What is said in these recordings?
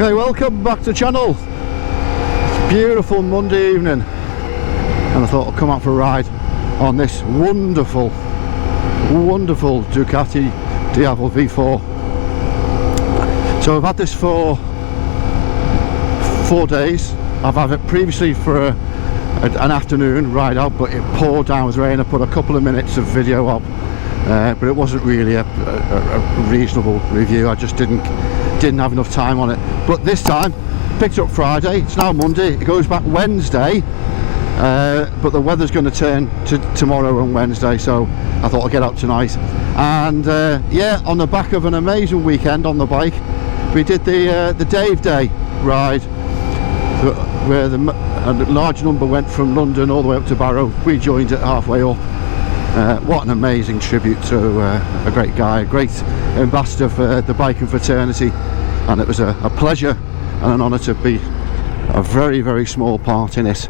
Okay, welcome back to the channel. It's a beautiful Monday evening and I thought I'd come out for a ride on this wonderful Ducati Diavel V4. So I've had this for 4 days. I've had it previously for an afternoon ride out, but it poured down with rain. I put a couple of minutes of video up, but it wasn't really a reasonable review. I just didn't have enough time on it. But this time, picked up Friday. It's now Monday. It goes back Wednesday, but the weather's going to turn to tomorrow and Wednesday, so I thought I'd get out tonight. And yeah, on the back of an amazing weekend on the bike, we did the Dave Day ride, where a large number went from London all the way up to Barrow. We joined it halfway up. What an amazing tribute to a great guy, a great ambassador for the biking fraternity, and it was a pleasure and an honour to be a very small part in it.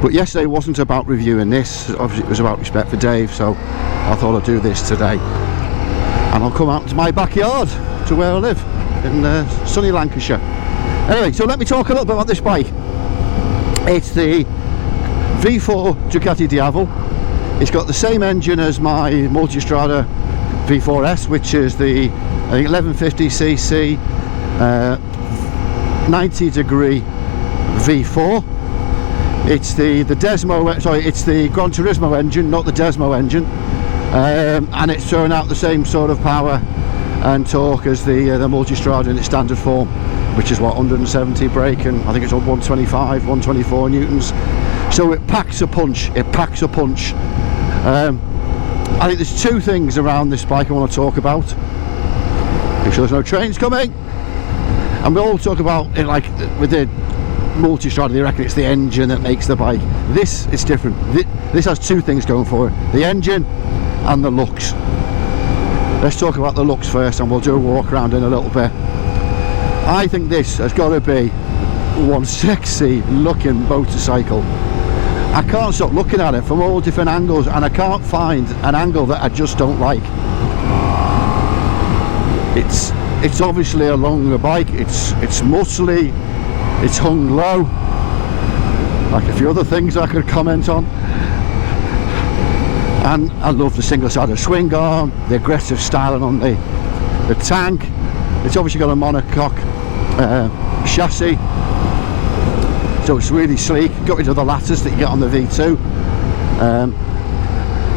But yesterday wasn't about reviewing this, obviously it was about respect for Dave, so I thought I'd do this today. And I'll come out to my backyard, to where I live, in sunny Lancashire. Anyway, so let me talk a little bit about this bike. It's the V4 Ducati Diavel. It's got the same engine as my Multistrada V4S, which is the 1150cc 90 degree V4. It's the Desmo, sorry, it's the Gran Turismo engine, not the Desmo engine, and it's throwing out the same sort of power and torque as the Multistrada in its standard form, which is what, 170 brake, and I think it's on 125, 124 newtons. So it packs a punch. It packs a punch. I think there's two things around this bike I want to talk about. Make sure there's no trains coming. And we all talk about it, like with the Multistrada, they reckon it's the engine that makes the bike. This is different. This has two things going for it: the engine and the looks. Let's talk about the looks first, and we'll do a walk around in a little bit. I think this has got to be one sexy looking motorcycle. I can't stop looking at it from all different angles, and I can't find an angle that I just don't like. It's obviously a longer bike. It's muscly. It's hung low, like a few other things I could comment on. And I love the single-sided swing arm, the aggressive styling on the tank. It's obviously got a monocoque chassis, so it's really sleek. Got rid of the lattice that you get on the V2,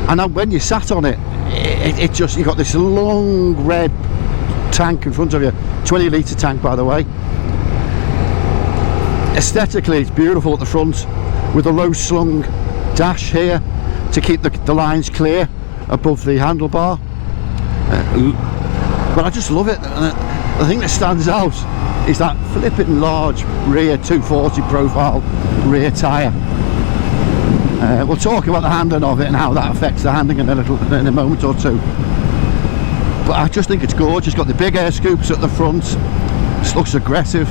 and then when you sat on it, it just, you got this long red tank in front of you, 20 litre tank, by the way. Aesthetically, it's beautiful at the front, with a low slung dash here to keep the lines clear above the handlebar. But I just love it. And the thing that stands out is that flipping large rear 240 profile rear tyre. We'll talk about the handling of it and how that affects the handling in a moment or two. But I just think it's gorgeous. Got the big air scoops at the front. This looks aggressive.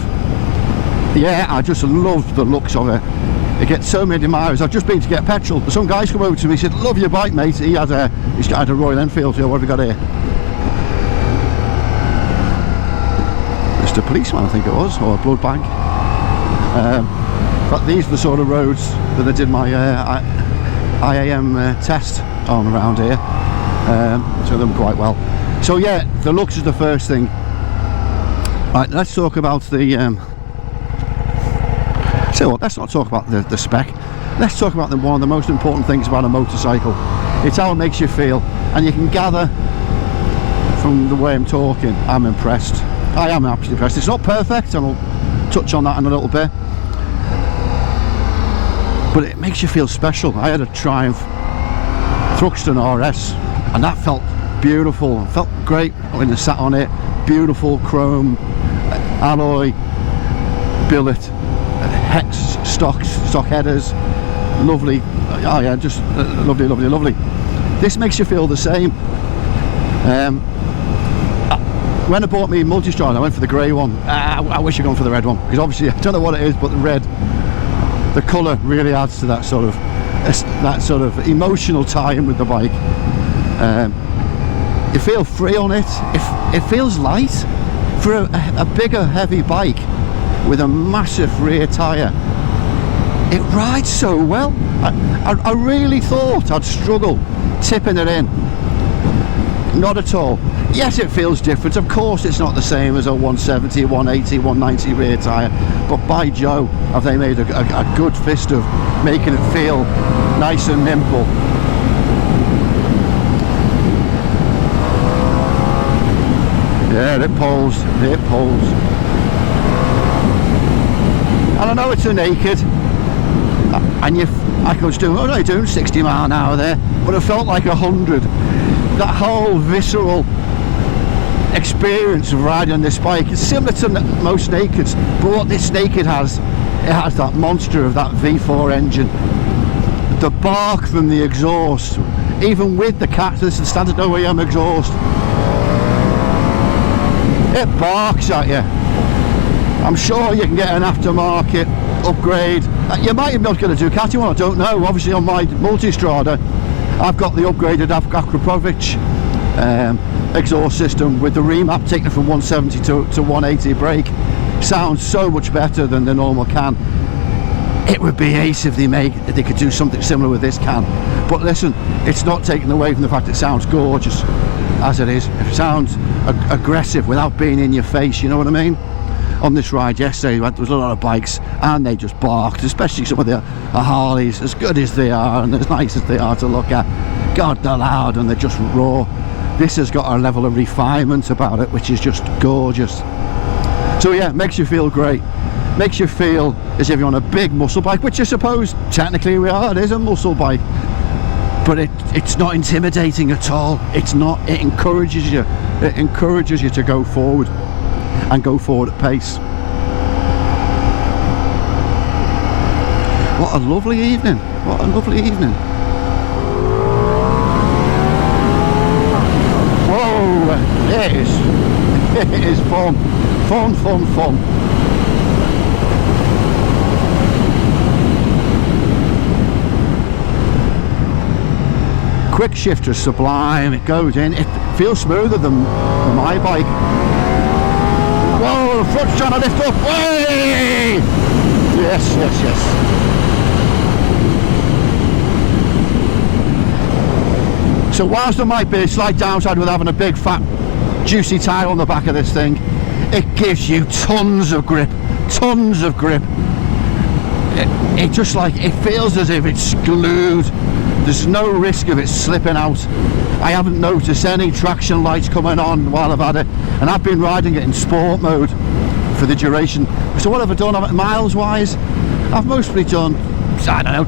Yeah, I just love the looks of it. It gets so many miles. I've just been to get petrol. Some guys come over to me and said, "Love your bike, mate." He's had a Royal Enfield here. What have we got here? Mr. Policeman, I think it was, or a blood bank. But these are the sort of roads that I did my IAM test on around here. So them quite well. So yeah, the looks is the first thing. Right, let's talk about the. So let's not talk about the spec. Let's talk about one of the most important things about a motorcycle. It's how it makes you feel, and you can gather from the way I'm talking, I'm impressed. I am absolutely impressed. It's not perfect, and I'll touch on that in a little bit, but it makes you feel special. I had a Triumph Thruxton RS, and that felt beautiful. It felt great when I sat on it. Beautiful chrome alloy billet, stock headers, lovely. Oh yeah, just lovely. This makes you feel the same. When I bought me Multistrada, I went for the grey one. I wish I'd gone for the red one, because obviously I don't know what it is, but the red, the colour really adds to that sort of emotional tie-in with the bike. You feel free on it. It feels light for a bigger, heavy bike. with a massive rear tyre. It rides so well. I really thought I'd struggle tipping it in. Not at all. Yes, it feels different. Of course it's not the same as a 170, 180, 190 rear tyre, but by Joe, have they made a good fist of making it feel nice and nimble. Yeah, it pulls, it pulls. And I know it's a naked, and I was doing, what was I doing, 60 mile an hour there, but it felt like 100. That whole visceral experience of riding on this bike is similar to most nakeds, but what this naked has, it has that monster of that V4 engine. The bark from the exhaust, even with the Cactus and standard OEM exhaust, it barks at you. I'm sure you can get an aftermarket upgrade. You might even be able to get a Ducati one, I don't know. Obviously on my Multistrada I've got the upgraded Akrapovic exhaust system with the remap taken from 170 to 180 brake. Sounds so much better than the normal can. It would be ace if they could do something similar with this can. But listen, it's not taken away from the fact it sounds gorgeous as it is. It sounds aggressive without being in your face, you know what I mean? On this ride yesterday, there was a lot of bikes and they just barked, especially some of the Harleys, as good as they are and as nice as they are to look at. God, they're loud and they're just raw. This has got a level of refinement about it, which is just gorgeous. So yeah, makes you feel great. Makes you feel as if you're on a big muscle bike, which I suppose technically we are. It is a muscle bike, but it's not intimidating at all. It's not. It encourages you. It encourages you to go forward and go forward at pace. What a lovely evening. What a lovely evening. Whoa, it is fun. Fun, fun, fun. Quick shifter, sublime, it goes in, it feels smoother than my bike. Whoa, the front's trying to lift up, way! Yes, yes, yes. So whilst there might be a slight downside with having a big fat juicy tyre on the back of this thing, it gives you tons of grip, tons of grip. It just like, it feels as if it's glued. There's no risk of it slipping out. I haven't noticed any traction lights coming on while I've had it, and I've been riding it in sport mode for the duration. So what have I done miles wise? I've mostly done, I don't know,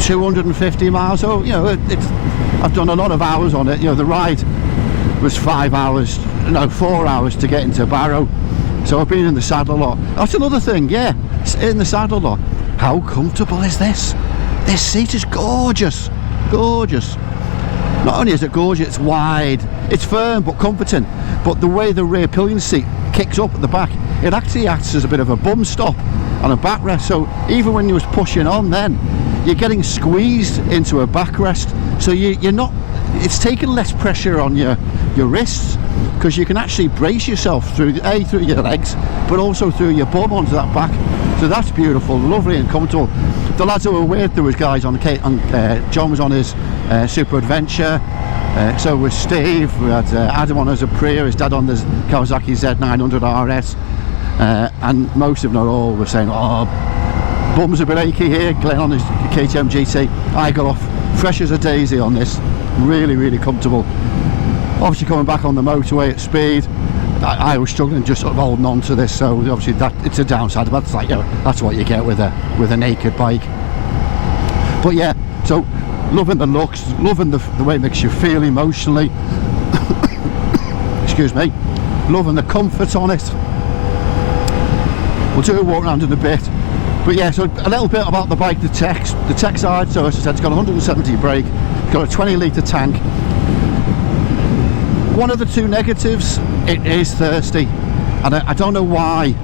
250 miles. So you know, I've done a lot of hours on it. You know, the ride was 4 hours to get into Barrow, so I've been in the saddle a lot. That's another thing, yeah, in the saddle a lot. How comfortable is this? This seat is gorgeous. Gorgeous. Not only is it gorgeous, it's wide, it's firm but comforting, but the way the rear pillion seat kicks up at the back, it actually acts as a bit of a bum stop and a backrest. So even when you was pushing on, then you're getting squeezed into a backrest, so you're not, it's taking less pressure on your wrists, because you can actually brace yourself through your legs but also through your bum onto that back. So that's beautiful, lovely and comfortable. The lads who were with, there was guys on John was on his Super Adventure, so was Steve, we had Adam on his Aprilia, his dad on the Kawasaki Z900 RS, and most if not all were saying, oh, bum's a bit achy here. Glenn on his KTM GT, I got off fresh as a daisy on this, really, really comfortable. Obviously coming back on the motorway at speed, I was struggling just sort of holding on to this, so obviously that it's a downside, but it's like, you know, that's what you get with a naked bike. But yeah, so loving the looks, loving the way it makes you feel emotionally. Excuse me. Loving the comfort on it. We'll do a walk around in a bit. But yeah, so a little bit about the bike, the tech side. So as I said, it's got 170 brake, it's got a 20 litre tank. One of the two negatives, it is thirsty, and I don't know why.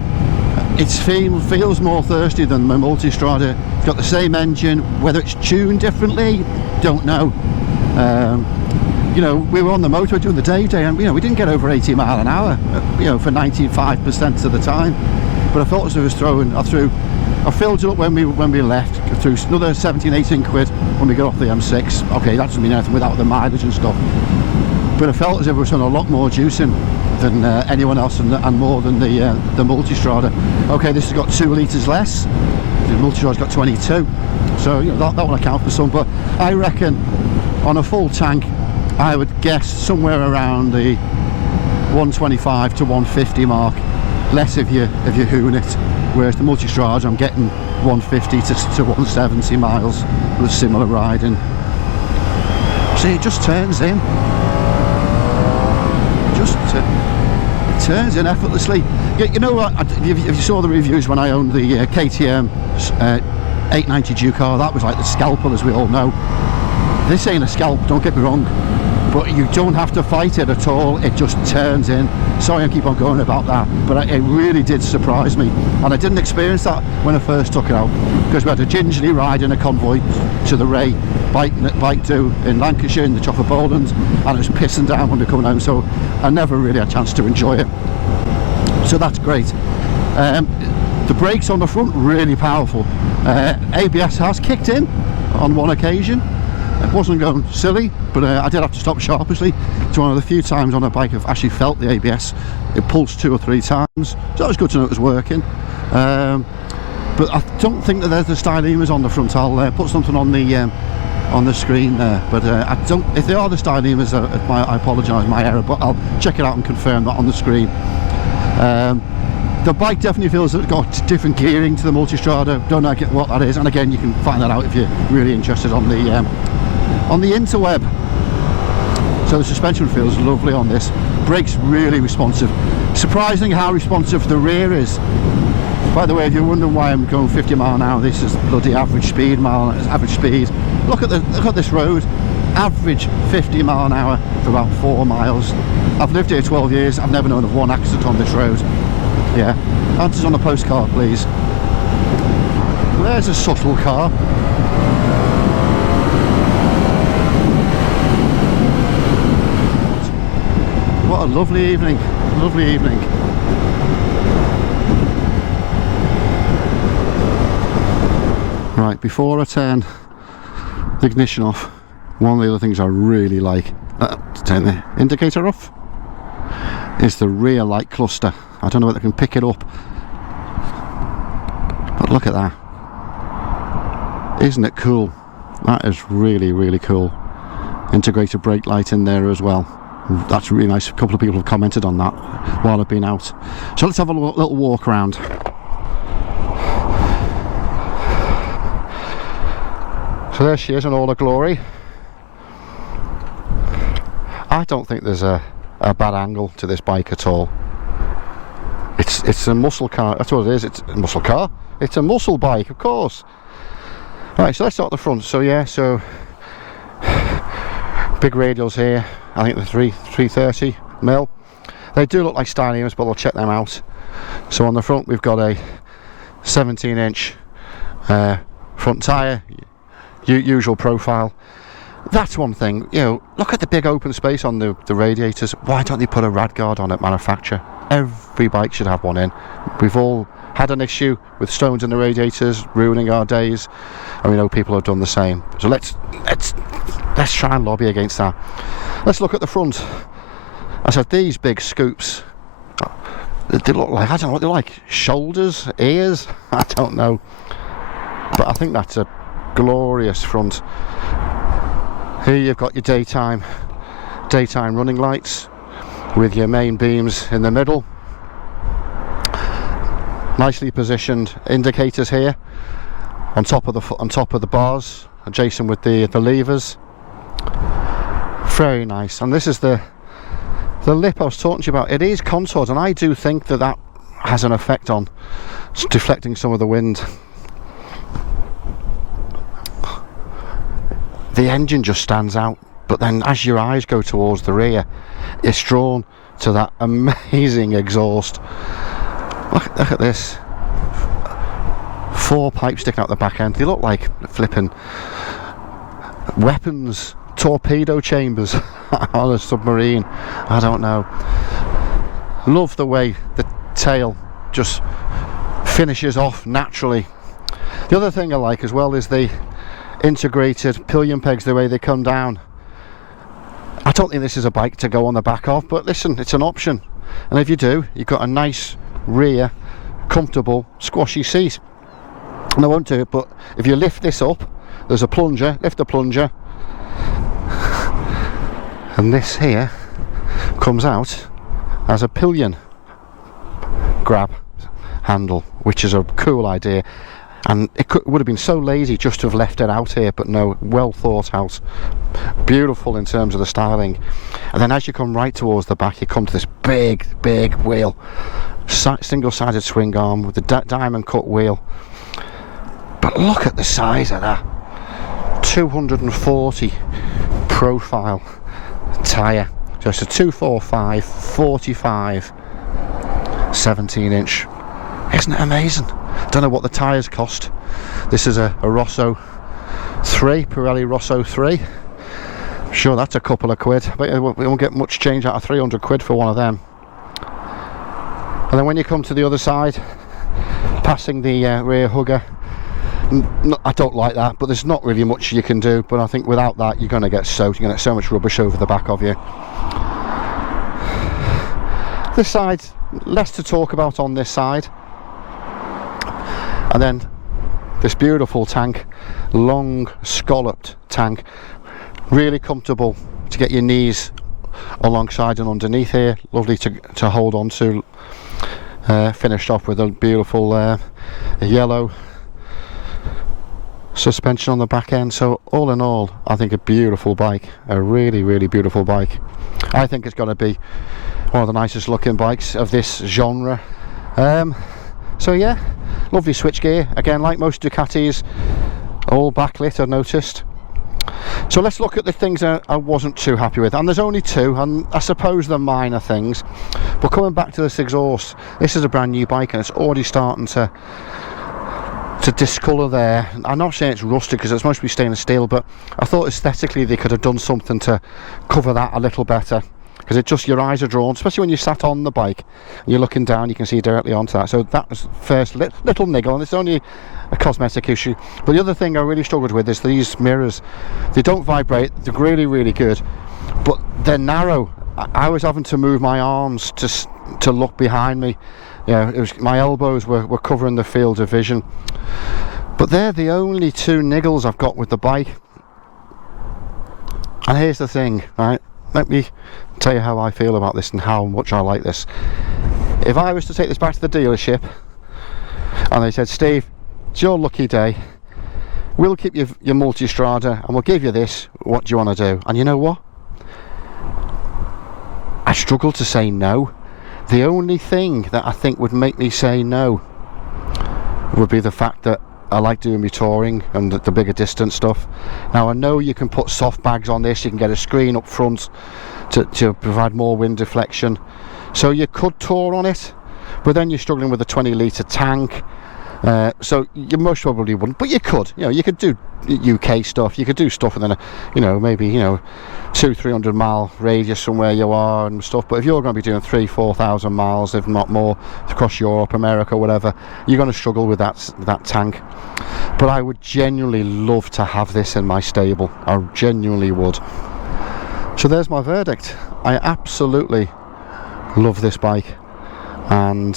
It feels more thirsty than my Multistrada. It's got the same engine, whether it's tuned differently, don't know. You know, we were on the motorway during the day, and you know, we didn't get over 80 mile an hour, you know, for 95% of the time. but I felt as if I was I filled it up when we left. I threw another 17-18 quid when we got off the M6. Okay, that doesn't mean anything without the mileage and stuff, but I felt as if I was putting a lot more juice in than anyone else, and more than the Multistrada. Okay, this has got 2 litres less. The Multistrada's got 22, so you know, that will account for some. But I reckon on a full tank, I would guess somewhere around the 125 to 150 mark, less if you hoon it. Whereas the Multistrada, I'm getting 150 to 170 miles with similar riding. See, it just turns in. It turns in effortlessly. You know what? If you saw the reviews when I owned the KTM 890 Ducati, that was like the scalpel, as we all know. This ain't a scalp, don't get me wrong, but you don't have to fight it at all. It just turns in. Sorry I keep on going about that, but it really did surprise me, and I didn't experience that when I first took it out, because we had to gingerly ride in a convoy to the Ray bike do in Lancashire in the Chopper Bowlands, and it was pissing down when we were coming home, so I never really had a chance to enjoy it. So that's great. The brakes on the front, really powerful. ABS has kicked in on one occasion. It wasn't going silly, but I did have to stop sharply. It's one of the few times on a bike I've actually felt the ABS. It pulsed 2 or 3 times, so that was good to know it was working. But I don't think that there's the stylemas on the front. I'll put something on the screen there, but I don't. If they are the stylemas, I apologise, my error. But I'll check it out and confirm that on the screen. The bike definitely feels that it's got different gearing to the Multistrada. Don't know what that is, and again, you can find that out if you're really interested on the interweb. So the suspension feels lovely on this. Brakes really responsive. Surprising how responsive the rear is. By the way, if you're wondering why I'm going 50 mile an hour, this is bloody average speed. Look at this road. Average 50 mile an hour for about 4 miles. I've lived here 12 years. I've never known of one accident on this road. Yeah, answers on a postcard, please. There's a subtle car. What a lovely evening, lovely evening. Right, before I turn the ignition off, one of the other things I really like, to turn the indicator off, is the rear light cluster. I don't know whether I can pick it up, but look at that. Isn't it cool? That is really, really cool. Integrated brake light in there as well. That's really nice. A couple of people have commented on that while I've been out. So let's have a little walk around. So there she is in all her glory. I don't think there's a bad angle to this bike at all. It's a muscle car. That's what it is. It's a muscle car. It's a muscle bike, of course. Right, so let's start at the front. So yeah, so big radials here. I think the 330 mil. They do look like styliums, but we'll check them out. So on the front we've got a 17-inch front tyre, usual profile. That's one thing. You know, look at the big open space on the radiators. Why don't they put a rad guard on at manufacture? Every bike should have one in. We've all had an issue with stones in the radiators ruining our days, and we know people have done the same. So let's try and lobby against that. Let's look at the front. I said these big scoops, they look like, I don't know what they're like, shoulders, ears, I don't know, but I think that's a glorious front. Here you've got your daytime running lights with your main beams in the middle. Nicely positioned indicators here on top of the bars, adjacent with the levers. Very nice. And this is the lip I was talking to you about. It is contoured, and I do think that has an effect on deflecting some of the wind. The engine just stands out, but then as your eyes go towards the rear, it's drawn to that amazing exhaust. Look at this. 4 pipes sticking out the back end. They look like flipping weapons, torpedo chambers on a submarine. I don't know. Love the way the tail just finishes off naturally. The other thing I like as well is the integrated pillion pegs, the way they come down. I don't think this is a bike to go on the back of, but listen, it's an option, and if you do, you've got a nice rear comfortable squashy seat. And I won't do it, but if you lift this up, there's a plunger, lift the plunger, and this here comes out as a pillion grab handle, which is a cool idea. And it would have been so lazy just to have left it out here, but no, well thought out, beautiful in terms of the styling. And then as you come right towards the back, you come to this big wheel, single-sided swing arm with the diamond cut wheel. But look at the size of that, 240 profile tyre. So it's a 245 45 17-inch. Isn't it amazing? Don't know what the tyres cost. This is a Rosso 3, Pirelli Rosso 3. Sure, that's a couple of quid, but we won't get much change out of 300 quid for one of them. And then when you come to the other side, passing the rear hugger, I don't like that, but there's not really much you can do. But I think without that, you're going to get soaked. You're going to get so much rubbish over the back of you. This side, less to talk about on this side. And then this beautiful tank, long scalloped tank, really comfortable to get your knees alongside and underneath here. Lovely to hold on to. Finished off with a beautiful yellow suspension on the back end. So all in all, I think a beautiful bike, a really beautiful bike. I think it's going to be one of the nicest looking bikes of this genre. So yeah, lovely switchgear, again like most Ducatis, all backlit I've noticed. So let's look at the things that I wasn't too happy with, and there's only two, and I suppose they're minor things. But coming back to this exhaust, this is a brand new bike and it's already starting to discolour there. I'm not saying it's rusted because it's supposed to be stainless steel, but I thought aesthetically they could have done something to cover that a little better, because it just, your eyes are drawn, especially when you sat on the bike and you're looking down, you can see directly onto that. So that was first little niggle, and it's only a cosmetic issue. But the other thing I really struggled with is these mirrors. They don't vibrate, they're really good, but they're narrow. I was having to move my arms to look behind me. Yeah, it was, my elbows were covering the field of vision. But they're the only two niggles I've got with the bike. And here's the thing, right? Let me tell you how I feel about this and how much I like this. If I was to take this back to the dealership and they said, Steve, it's your lucky day, we'll keep your multi-strada and we'll give you this, what do you want to do? And you know what? I struggle to say no. The only thing that I think would make me say no would be the fact that I like doing my touring and the bigger distance stuff. Now I know you can put soft bags on this, you can get a screen up front to provide more wind deflection, so you could tour on it, but then you're struggling with a 20-litre tank. So you most probably wouldn't, but you could, you could do UK stuff, you could do stuff within a, maybe 200-300 mile radius from where you are and stuff. But if you're going to be doing 3,000-4,000 miles, if not more, across Europe, America, whatever, you're going to struggle with that tank. But I would genuinely love to have this in my stable. I genuinely would. So there's my verdict. I absolutely love this bike, and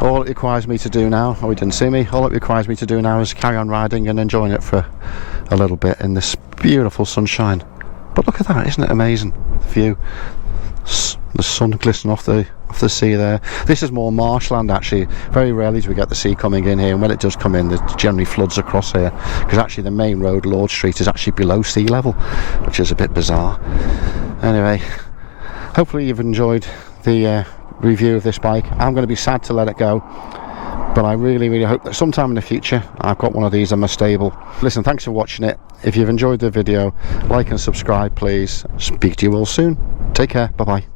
all it requires me to do now, oh, he didn't see me, all it requires me to do now is carry on riding and enjoying it for a little bit in this beautiful sunshine. But look at that, isn't it amazing? The view, the sun glistening off the sea there. This is more marshland actually. Very rarely do we get the sea coming in here, and when it does come in, it generally floods across here, because actually the main road, Lord Street, is actually below sea level, which is a bit bizarre. Anyway, hopefully you've enjoyed the review of this bike. I'm going to be sad to let it go, but I really hope that sometime in the future I've got one of these in my stable. Listen, thanks for watching it. If you've enjoyed the video, like and subscribe please. Speak to you all soon. Take care. Bye bye.